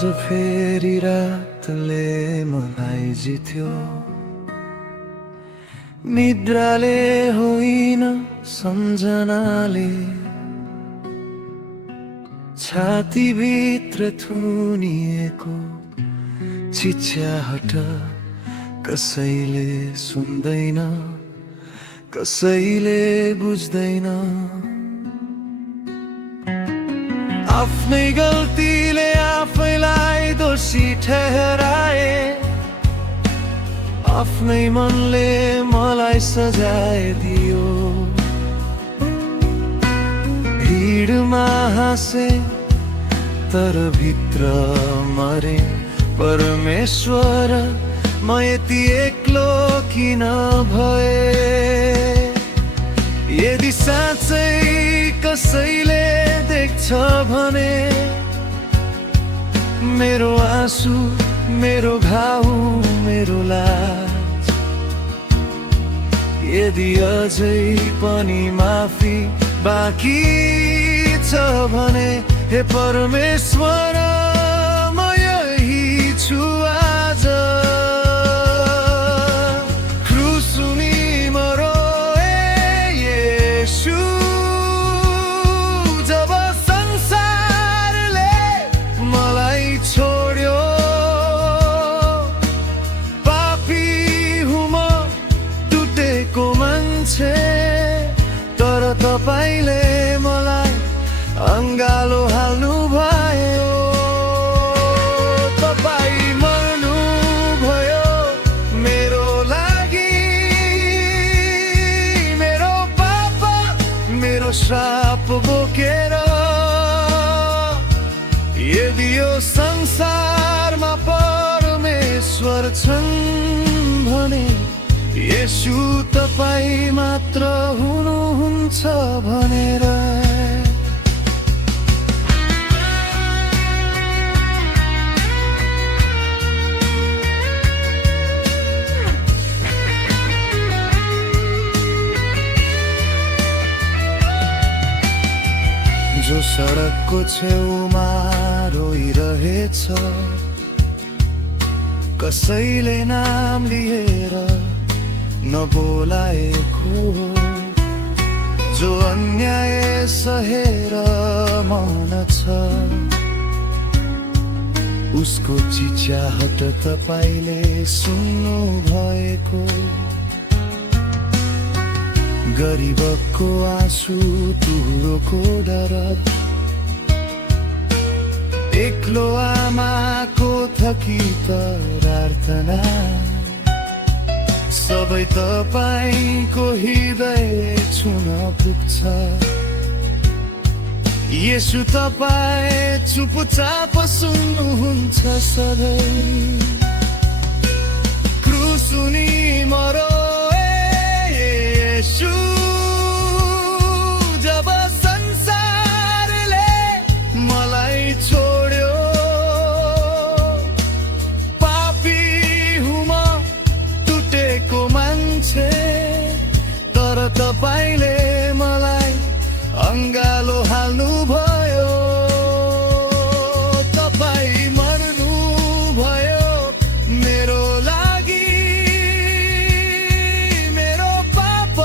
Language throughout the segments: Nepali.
आज फेरि रातले मलाई जित्यो निद्राले होइन सम्झनाले छातीभित्र थुनिएको चिच्याहट कसैले सुन्दैन कसैले बुझ्दैन आफ्नै गल्तीले आफैलाई दोषी ठहराए आफ्नै मनले मलाई सजाय दियो भिडमा हाँसे तर भित्र मरे परमेश्वर म यति एक्लो किन भए यदि साँच्चै कसैले देख्छ भने मेरो आँसु मेरो घाउ मेरो लाज यदि अझै पनि माफी बाँकी छ भने हे परमेश्वर म यही छु आज क्रुसुनी मरोए येशू जब संसारले मलाई छोड्यो पापी हुँ म टुटेको मान्छे तर तपाईले मलाई अंगालो हाल्नु भयो तपाईँ मर्नु भयो मेरो लागि मेरो पाप मेरो श्राप बोकेर यदि यो संसारमा परमेश्वर छन् भने येशू तपाईँ मात्र हुनुहुन्छ भनेर जो सडकको छेउमा रोइरहेछ कसैले नाम लिएर नबोलाएको जो अन्याय सहेर मौन छ उसको चिच्याहट तपाईले सुन्नु भएको गरिबको आँसु तुरोको डर एक्लो आमाको थकित प्रार्थना सबै तपाईको हृदय छुन पुग्छ येशू तपाईँ चुपचाप सुन्नुहुन्छ सधैँ क्रुसुनी मरोए येशू जब संसारले मलाई छोड्यो पापी हुँ म टुटेको मान्छे तर तपाईले मलाई अंगालो हाल्नु भयो तपाईँ मर्नु भयो मेरो लागि मेरो पाप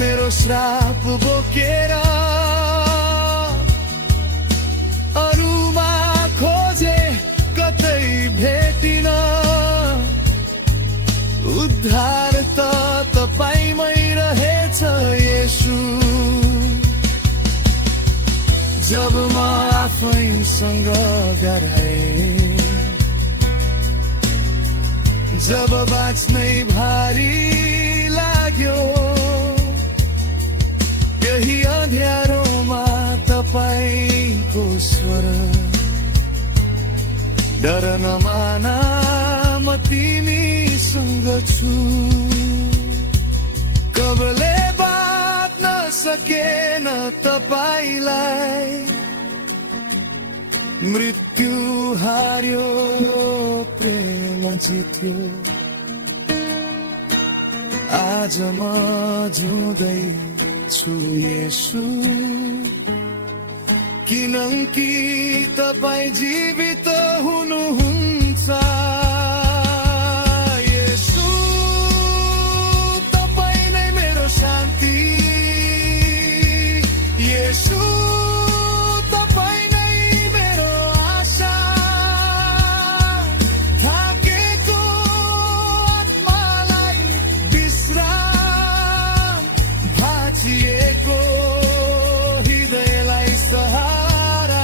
मेरो श्राप बोकेर अरूमा खोजे कतै भेटिन उद्धार त तपाईमै रहेछ येशू जब म आफैसँग गराए जब बाँच्नै भारी लाग्यो यही अँध्यारोमा तपाईको स्वर डर नमान म तिमीसँग छु कबले बाँच्न सकेन तपाईलाई मृत्यु हार्यो प्रेम जित्यो आज म जिउँदै छु येशू किनकि तपाईँ जीवित हुनुहुन्छ येशू तपाईँ नै मेरो शान्ति येशू तपाईँ नै मेरो आशा थाकेको आत्मालाई विश्राम भाँचिएको हृदयलाई सहारा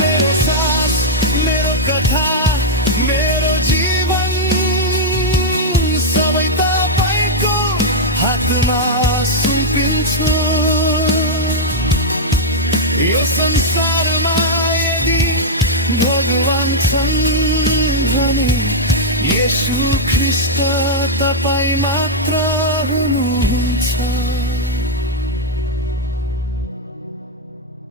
मेरो सास मेरो कथा मेरो जीवन सबै तपाईको हातमा सुम्पिन्छु यो संसारमा यदि भगवान छन् भने येशू ख्रीष्ट तपाईँ मात्र हुनुहुन्छ